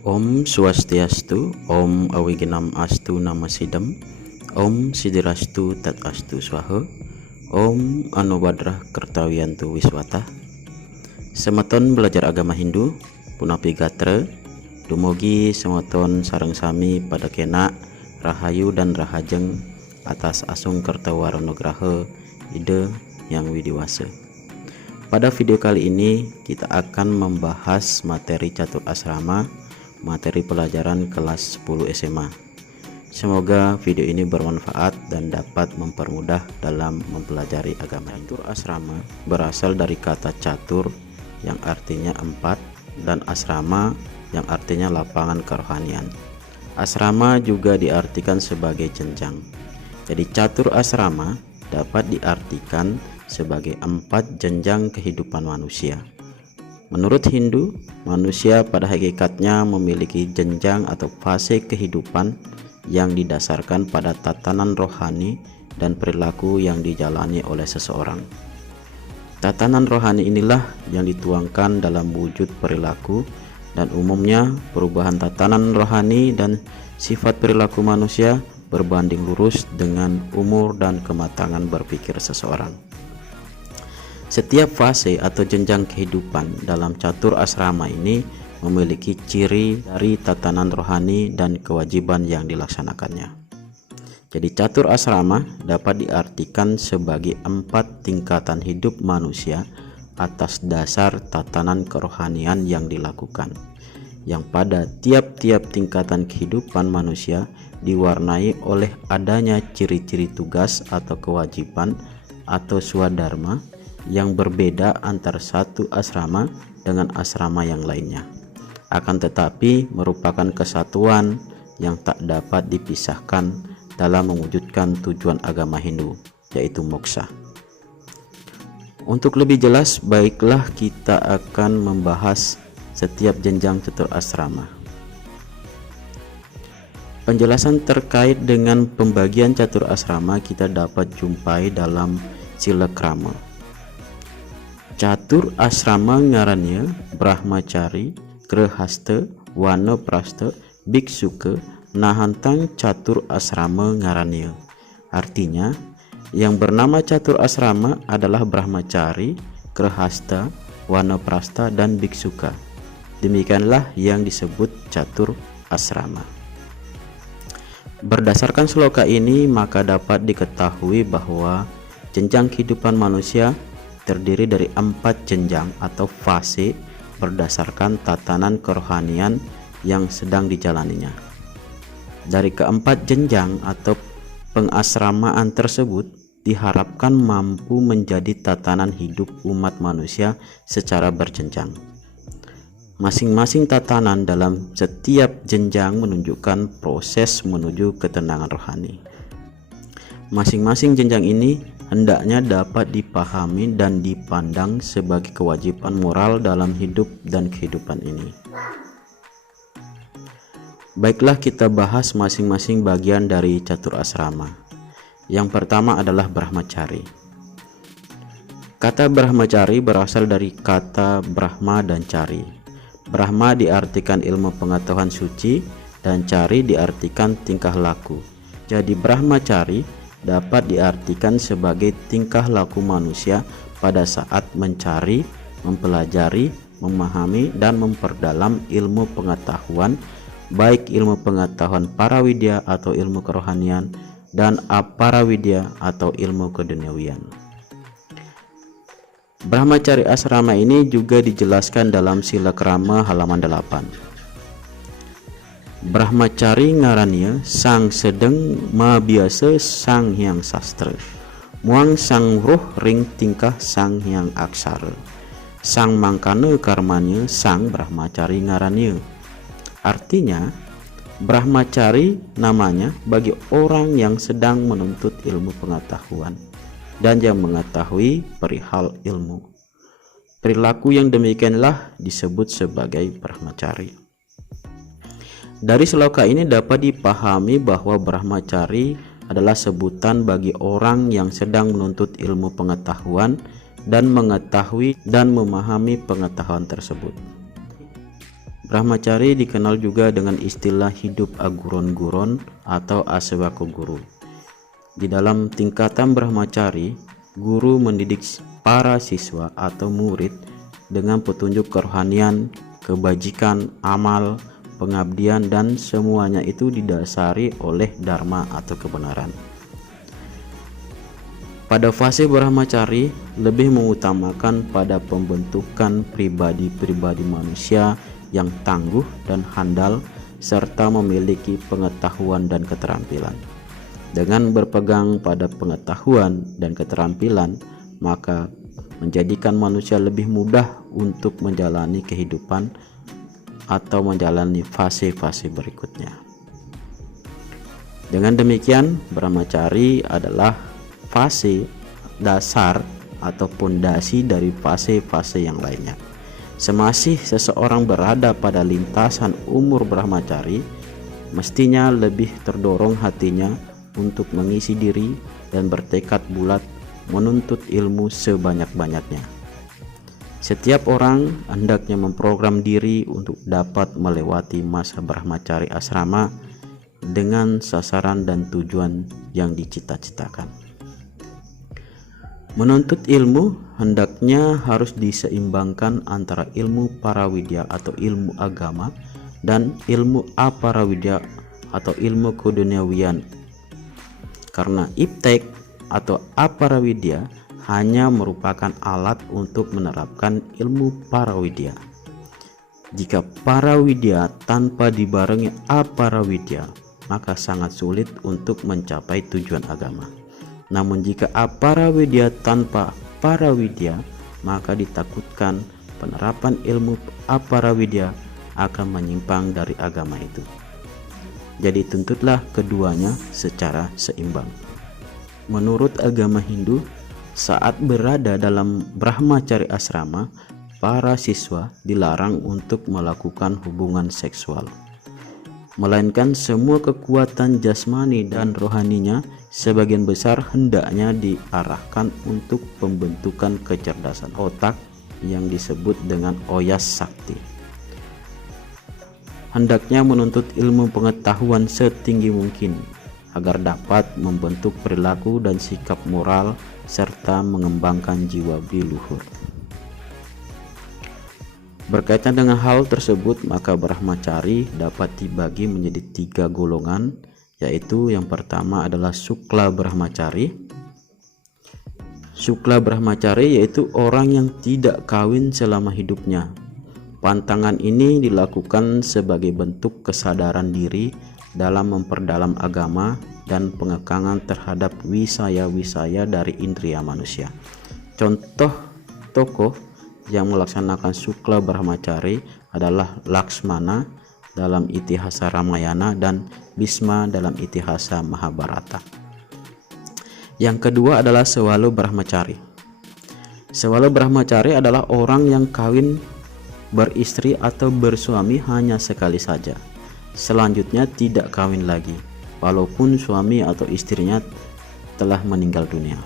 Om Swastiastu, Om Awiginam Astu Namasidam, Om Sidirastu Tat Astu Swaha, Om Anubadrah Kertawiyantu Wiswata. Semeton belajar agama Hindu, punapi gatra, dumugi semeton sareng sami pada kena rahayu dan rahajeng atas asung Kertawaronograha ide yang widiwasa. Pada video kali ini kita akan membahas materi catur asrama, materi pelajaran kelas 10 SMA. Semoga video ini bermanfaat dan dapat mempermudah dalam mempelajari agama. Catur asrama berasal dari kata catur yang artinya 4 dan asrama yang artinya lapangan kerohanian. Asrama juga diartikan sebagai jenjang. Jadi catur asrama dapat diartikan sebagai 4 jenjang kehidupan manusia. Menurut Hindu, manusia pada hakikatnya memiliki jenjang atau fase kehidupan yang didasarkan pada tatanan rohani dan perilaku yang dijalani oleh seseorang. Tatanan rohani inilah yang dituangkan dalam wujud perilaku, dan umumnya perubahan tatanan rohani dan sifat perilaku manusia berbanding lurus dengan umur dan kematangan berpikir seseorang. Setiap fase atau jenjang kehidupan dalam catur asrama ini memiliki ciri dari tatanan rohani dan kewajiban yang dilaksanakannya. Jadi catur asrama dapat diartikan sebagai 4 tingkatan hidup manusia atas dasar tatanan kerohanian yang dilakukan, yang pada tiap-tiap tingkatan kehidupan manusia diwarnai oleh adanya ciri-ciri tugas atau kewajiban atau swadharma yang berbeda antar satu asrama dengan asrama yang lainnya, akan tetapi merupakan kesatuan yang tak dapat dipisahkan dalam mewujudkan tujuan agama Hindu, yaitu moksha. Untuk lebih jelas, baiklah kita akan membahas setiap jenjang catur asrama. Penjelasan terkait dengan pembagian catur asrama kita dapat jumpai dalam sila krama. Catur asrama ngarannya Brahmacari, Grehasta, Wanaprastha, Biksuka, Nahantang catur asrama ngarannya. Artinya, yang bernama catur asrama adalah Brahmacari, Grehasta, Wanaprastha, dan Biksuka. Demikianlah yang disebut catur asrama. Berdasarkan sloka ini, maka dapat diketahui bahwa jenjang kehidupan manusia terdiri dari 4 jenjang atau fase berdasarkan tatanan kerohanian yang sedang dijalaninya. Dari keempat jenjang atau pengasramaan tersebut diharapkan mampu menjadi tatanan hidup umat manusia secara berjenjang. Masing-masing tatanan dalam setiap jenjang menunjukkan proses menuju ketenangan rohani. Masing-masing jenjang ini hendaknya dapat dipahami dan dipandang sebagai kewajiban moral dalam hidup dan kehidupan ini. Baiklah, kita bahas masing-masing bagian dari catur asrama. Yang pertama adalah Brahmacari. Kata Brahmacari berasal dari kata Brahma dan Cari. Brahma diartikan ilmu pengetahuan suci dan Cari diartikan tingkah laku. Jadi Brahmacari dapat diartikan sebagai tingkah laku manusia pada saat mencari, mempelajari, memahami, dan memperdalam ilmu pengetahuan, baik ilmu pengetahuan parawidya atau ilmu kerohanian, dan aparawidya atau ilmu keduniawian. Brahmacari asrama ini juga dijelaskan dalam sila krama halaman 8. Brahmacari ngarannya sang sedeng ma biasa sang hyang sastra, muang sang roh ring tingkah sang hyang aksara, sang mangkana karmanya sang Brahmacari ngarannya. Artinya Brahmacari namanya bagi orang yang sedang menuntut ilmu pengetahuan dan yang mengetahui perihal ilmu. Perilaku yang demikianlah disebut sebagai Brahmacari. Dari sloka ini dapat dipahami bahwa Brahmacari adalah sebutan bagi orang yang sedang menuntut ilmu pengetahuan dan mengetahui dan memahami pengetahuan tersebut. Brahmacari dikenal juga dengan istilah hidup aguron-guron atau asewako guru. Di dalam tingkatan Brahmacari, guru mendidik para siswa atau murid dengan petunjuk kerohanian, kebajikan, amal, pengabdian, dan semuanya itu didasari oleh dharma atau kebenaran. Pada fase Brahmacari lebih mengutamakan pada pembentukan pribadi-pribadi manusia yang tangguh dan handal serta memiliki pengetahuan dan keterampilan. Dengan berpegang pada pengetahuan dan keterampilan, maka menjadikan manusia lebih mudah untuk menjalani kehidupan atau menjalani fase-fase berikutnya. Dengan demikian, Brahmacari adalah fase dasar atau pondasi dari fase-fase yang lainnya. Semasih seseorang berada pada lintasan umur Brahmacari, mestinya lebih terdorong hatinya untuk mengisi diri dan bertekad bulat menuntut ilmu sebanyak-banyaknya. Setiap orang hendaknya memprogram diri untuk dapat melewati masa Brahmacari asrama dengan sasaran dan tujuan yang dicita-citakan. Menuntut ilmu hendaknya harus diseimbangkan antara ilmu parawidya atau ilmu agama dan ilmu aparawidya atau ilmu keduniawian. Karena iptek atau aparawidya hanya merupakan alat untuk menerapkan ilmu parawidya. Jika parawidya tanpa dibarengi aparawidya, maka sangat sulit untuk mencapai tujuan agama. Namun jika aparawidya tanpa parawidya, maka ditakutkan penerapan ilmu aparawidya akan menyimpang dari agama itu. Jadi tuntutlah keduanya secara seimbang. Menurut agama Hindu, saat berada dalam Brahmacari asrama, para siswa dilarang untuk melakukan hubungan seksual, melainkan semua kekuatan jasmani dan rohaninya sebagian besar hendaknya diarahkan untuk pembentukan kecerdasan otak yang disebut dengan oyas sakti. Hendaknya menuntut ilmu pengetahuan setinggi mungkin agar dapat membentuk perilaku dan sikap moral serta mengembangkan jiwa biluhur. Berkaitan dengan hal tersebut, maka Brahmacari dapat dibagi menjadi 3 golongan, yaitu yang pertama adalah Sukla Brahmacari. Sukla Brahmacari yaitu orang yang tidak kawin selama hidupnya. Pantangan ini dilakukan sebagai bentuk kesadaran diri dalam memperdalam agama dan pengekangan terhadap wisaya-wisaya dari indria manusia. Contoh tokoh yang melaksanakan Sukla Brahmacari adalah Laksmana dalam Itihasa Ramayana dan Bhisma dalam Itihasa Mahabharata. Yang kedua adalah Sewalo Brahmacari. Sewalo Brahmacari adalah orang yang kawin, beristri atau bersuami hanya sekali saja. Selanjutnya tidak kawin lagi, walaupun suami atau istrinya telah meninggal dunia.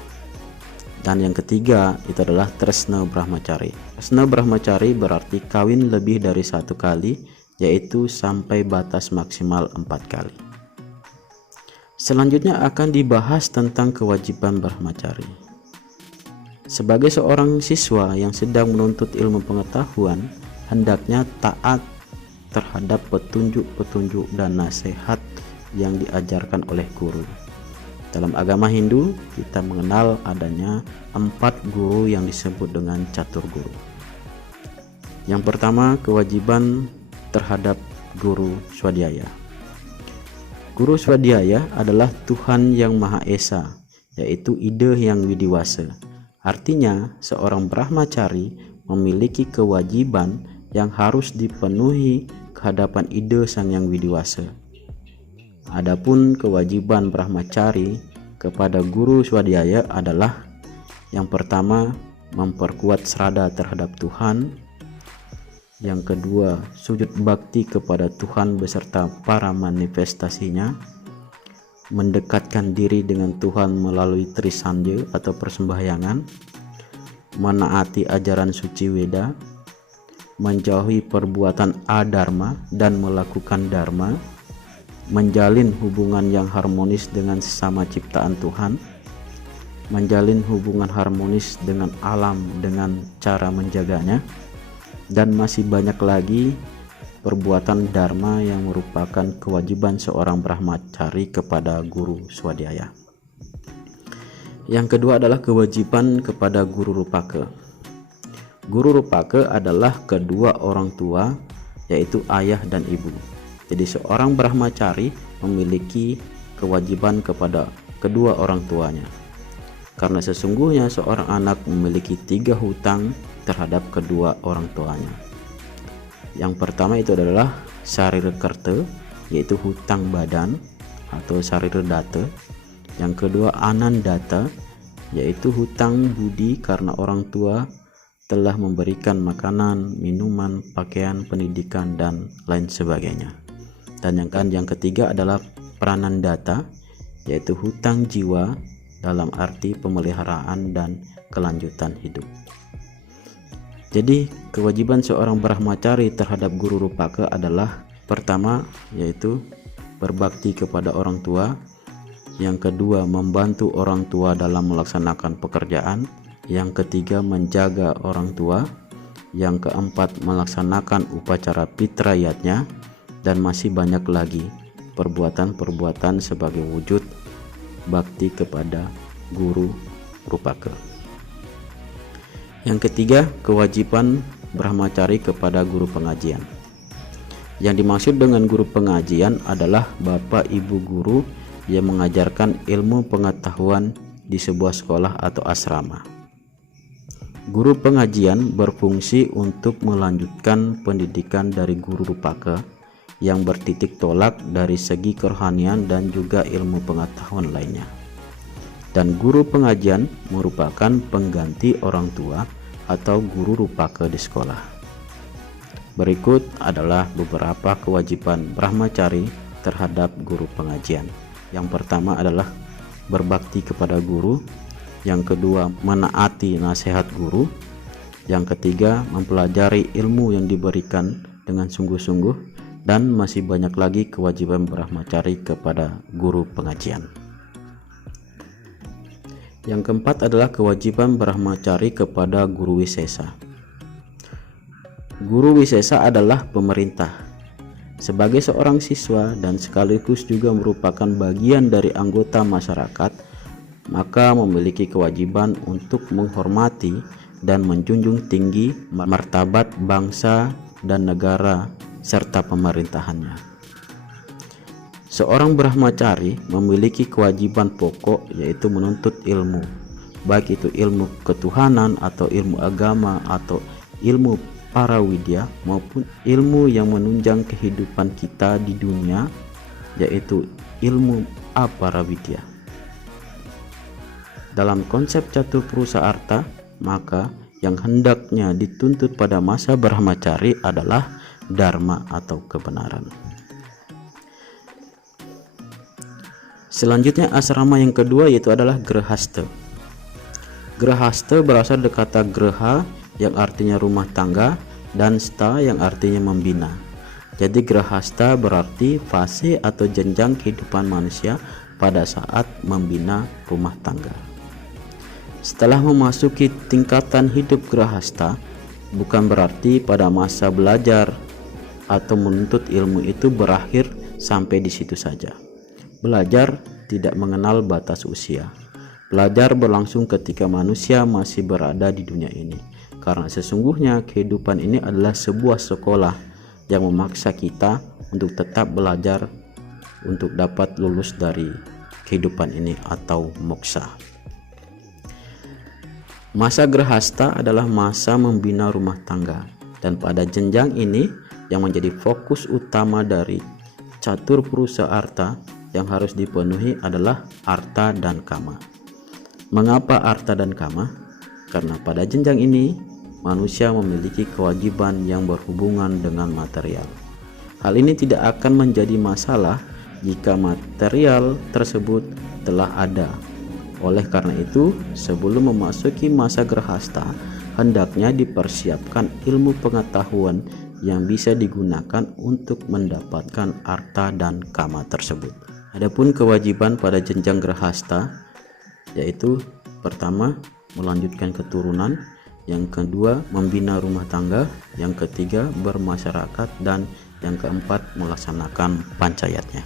Dan yang ketiga itu adalah Tresna Brahmacari. Tresna Brahmacari berarti kawin lebih dari 1 kali, yaitu sampai batas maksimal 4 kali. Selanjutnya akan dibahas tentang kewajiban Brahmacari. Sebagai seorang siswa yang sedang menuntut ilmu pengetahuan, hendaknya taat terhadap petunjuk-petunjuk dan nasihat yang diajarkan oleh guru. Dalam agama Hindu, kita mengenal adanya 4 guru yang disebut dengan catur guru. Yang pertama, kewajiban terhadap Guru Swadhyaya. Guru Swadhyaya adalah Tuhan yang Maha Esa, yaitu ide yang widiwasa. Artinya, seorang Brahmacari memiliki kewajiban yang harus dipenuhi kehadapan ide Sang Yang Widiwasa. Adapun kewajiban Brahmacari kepada Guru Swadhyaya adalah yang pertama, memperkuat srada terhadap Tuhan. Yang kedua, sujud bakti kepada Tuhan beserta para manifestasinya, mendekatkan diri dengan Tuhan melalui trisandya atau persembahyangan, menaati ajaran suci Weda, menjauhi perbuatan adharma dan melakukan dharma, menjalin hubungan yang harmonis dengan sesama ciptaan Tuhan, menjalin hubungan harmonis dengan alam dengan cara menjaganya, dan masih banyak lagi perbuatan dharma yang merupakan kewajiban seorang brahmacari kepada guru swadhyaya. Yang kedua adalah kewajiban kepada guru rupaka. Guru rupaka adalah kedua orang tua, yaitu ayah dan ibu. Jadi seorang brahmacari memiliki kewajiban kepada kedua orang tuanya, karena sesungguhnya seorang anak memiliki 3 hutang terhadap kedua orang tuanya. Yang pertama itu adalah sarira karta, yaitu hutang badan atau sarira data. Yang kedua anandata, yaitu hutang budi karena orang tua telah memberikan makanan, minuman, pakaian, pendidikan, dan lain sebagainya. Dan yang ketiga adalah pranandata, yaitu hutang jiwa dalam arti pemeliharaan dan kelanjutan hidup. Jadi kewajiban seorang brahmacari terhadap guru rupaka adalah pertama yaitu berbakti kepada orang tua, yang kedua membantu orang tua dalam melaksanakan pekerjaan, yang ketiga menjaga orang tua, yang keempat melaksanakan upacara pitrayatnya, dan masih banyak lagi perbuatan-perbuatan sebagai wujud bakti kepada guru rupaka. Yang ketiga, kewajiban brahmacari kepada guru pengajian. Yang dimaksud dengan guru pengajian adalah bapak ibu guru yang mengajarkan ilmu pengetahuan di sebuah sekolah atau asrama. Guru pengajian berfungsi untuk melanjutkan pendidikan dari guru rupaka yang bertitik tolak dari segi kerohanian dan juga ilmu pengetahuan lainnya. Dan guru pengajian merupakan pengganti orang tua atau guru rupaka di sekolah. Berikut adalah beberapa kewajiban brahmacari terhadap guru pengajian. Yang pertama adalah berbakti kepada guru, yang kedua menaati nasihat guru, yang ketiga mempelajari ilmu yang diberikan dengan sungguh-sungguh, dan masih banyak lagi kewajiban brahmacari kepada guru pengajian. Yang keempat adalah kewajiban brahmacari kepada guru wisesa. Guru wisesa adalah pemerintah. Sebagai seorang siswa dan sekaligus juga merupakan bagian dari anggota masyarakat, maka memiliki kewajiban untuk menghormati dan menjunjung tinggi martabat bangsa dan negara serta pemerintahannya. Seorang brahmacari memiliki kewajiban pokok, yaitu menuntut ilmu, baik itu ilmu ketuhanan atau ilmu agama atau ilmu para widya maupun ilmu yang menunjang kehidupan kita di dunia, yaitu ilmu aparavidya. Dalam konsep Caturprusa Arta, maka yang hendaknya dituntut pada masa brahmacari adalah dharma atau kebenaran. Selanjutnya asrama yang kedua yaitu adalah grahasta. Grahasta berasal dari kata graha yang artinya rumah tangga dan sta yang artinya membina. Jadi grahasta berarti fase atau jenjang kehidupan manusia pada saat membina rumah tangga. Setelah memasuki tingkatan hidup grahasta, bukan berarti pada masa belajar atau menuntut ilmu itu berakhir sampai di situ saja. Belajar tidak mengenal batas usia. Belajar berlangsung ketika manusia masih berada di dunia ini, karena sesungguhnya kehidupan ini adalah sebuah sekolah yang memaksa kita untuk tetap belajar untuk dapat lulus dari kehidupan ini atau moksha. Masa grahasta adalah masa membina rumah tangga, dan pada jenjang ini yang menjadi fokus utama dari Caturprusa Arta yang harus dipenuhi adalah arta dan kama. Mengapa arta dan kama? Karena pada jenjang ini manusia memiliki kewajiban yang berhubungan dengan material. Hal ini tidak akan menjadi masalah jika material tersebut telah ada. Oleh karena itu, sebelum memasuki masa grahasta, hendaknya dipersiapkan ilmu pengetahuan yang bisa digunakan untuk mendapatkan arta dan kama tersebut. Adapun kewajiban pada jenjang grahasta yaitu pertama melanjutkan keturunan, yang kedua membina rumah tangga, yang ketiga bermasyarakat, dan yang keempat melaksanakan panchayatnya.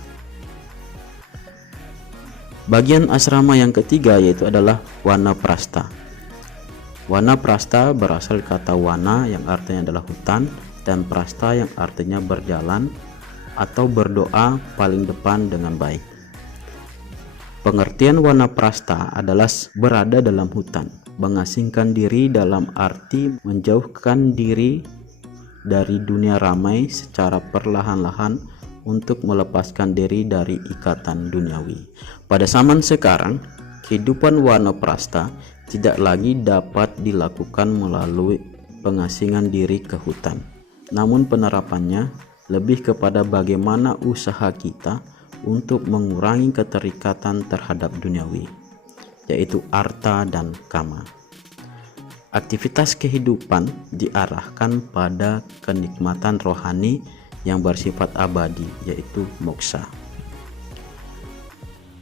Bagian asrama yang ketiga yaitu adalah wanaprastha. Wanaprastha berasal kata wana yang artinya adalah hutan dan prastha yang artinya berjalan atau berdoa paling depan dengan baik. Pengertian wanaprastha adalah berada dalam hutan, mengasingkan diri dalam arti menjauhkan diri dari dunia ramai secara perlahan-lahan untuk melepaskan diri dari ikatan duniawi. Pada zaman sekarang, kehidupan wanaprastha tidak lagi dapat dilakukan melalui pengasingan diri ke hutan. Namun penerapannya lebih kepada bagaimana usaha kita untuk mengurangi keterikatan terhadap duniawi, yaitu arta dan kama. Aktivitas kehidupan diarahkan pada kenikmatan rohani yang bersifat abadi, yaitu moksha.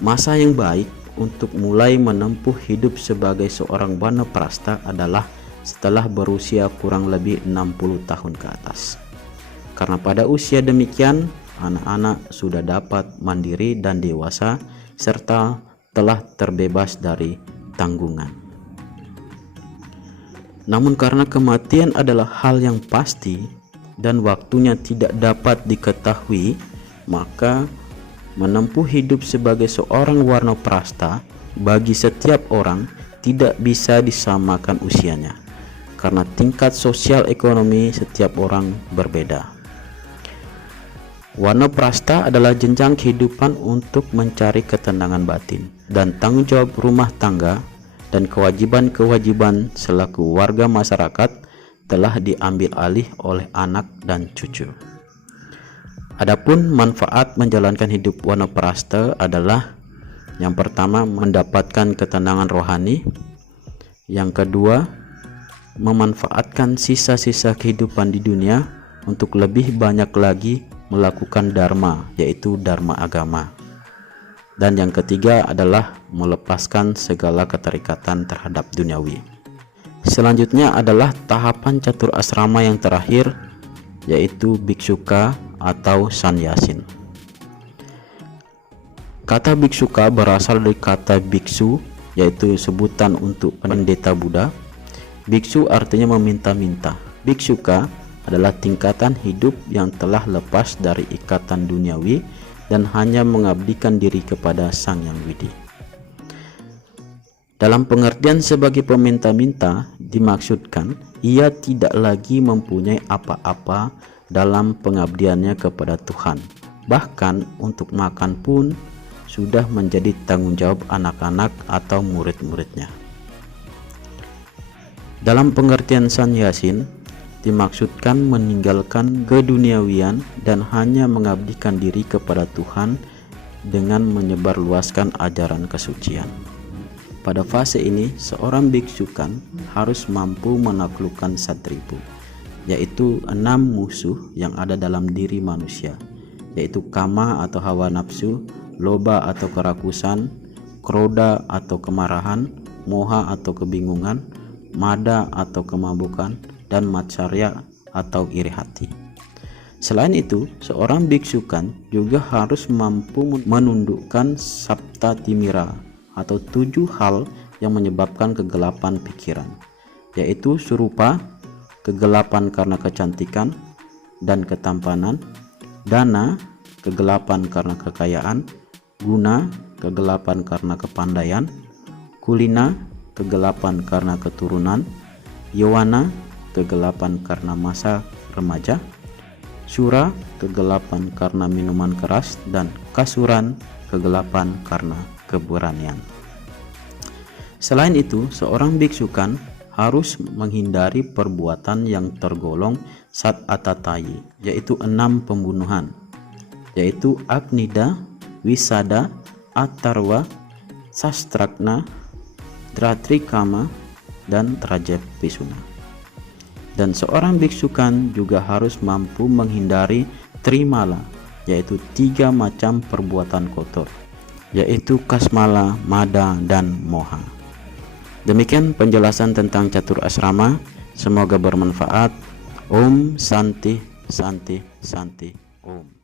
Masa yang baik untuk mulai menempuh hidup sebagai seorang wanaprastha adalah setelah berusia kurang lebih 60 tahun ke atas. Karena pada usia demikian, anak-anak sudah dapat mandiri dan dewasa serta telah terbebas dari tanggungan. Namun karena kematian adalah hal yang pasti dan waktunya tidak dapat diketahui, maka menempuh hidup sebagai seorang wanaprastha bagi setiap orang tidak bisa disamakan usianya, karena tingkat sosial ekonomi setiap orang berbeda. Wanaprastha adalah jenjang kehidupan untuk mencari ketenangan batin dan tanggung jawab rumah tangga dan kewajiban-kewajiban selaku warga masyarakat telah diambil alih oleh anak dan cucu. Adapun manfaat menjalankan hidup wanaprastha adalah yang pertama mendapatkan ketenangan rohani, yang kedua memanfaatkan sisa-sisa kehidupan di dunia untuk lebih banyak lagi melakukan dharma, yaitu dharma agama, dan yang ketiga adalah melepaskan segala keterikatan terhadap duniawi. Selanjutnya adalah tahapan catur asrama yang terakhir, yaitu biksuka atau sannyasin. Kata biksuka berasal dari kata biksu, yaitu sebutan untuk pendeta Buddha. Biksu artinya meminta-minta. Biksuka adalah tingkatan hidup yang telah lepas dari ikatan duniawi dan hanya mengabdikan diri kepada Sang Yang Widi. Dalam pengertian sebagai peminta-minta, dimaksudkan ia tidak lagi mempunyai apa-apa dalam pengabdiannya kepada Tuhan. Bahkan untuk makan pun sudah menjadi tanggung jawab anak-anak atau murid-muridnya. Dalam pengertian sannyasin, dimaksudkan meninggalkan keduniawian dan hanya mengabdikan diri kepada Tuhan dengan menyebarluaskan ajaran kesucian. Pada fase ini, seorang biksukan harus mampu menaklukkan satripu, yaitu 6 musuh yang ada dalam diri manusia, yaitu kama atau hawa nafsu, loba atau kerakusan, kroda atau kemarahan, moha atau kebingungan, mada atau kemabukan, dan matsarya atau iri hati. Selain itu, seorang biksukan juga harus mampu menundukkan sabta timira atau 7 hal yang menyebabkan kegelapan pikiran, yaitu surupa, kegelapan karena kecantikan dan ketampanan, dana, kegelapan karena kekayaan, guna, kegelapan karena kepandaian, kulina, kegelapan karena keturunan, yawana, kegelapan karena masa remaja, sura, kegelapan karena minuman keras, dan kasuran, kegelapan karena keberanian. Selain itu, seorang biksukan harus menghindari perbuatan yang tergolong sat atatayi, yaitu 6 pembunuhan, yaitu agnida, wisada, atarwa, sastrakna, dratrikama, dan trajepisuna. Dan seorang biksukan juga harus mampu menghindari trimala, yaitu 3 macam perbuatan kotor, yaitu kasmala, mada, dan moha. Demikian penjelasan tentang catur asrama. Semoga bermanfaat. Om Santi Santi Santi Om.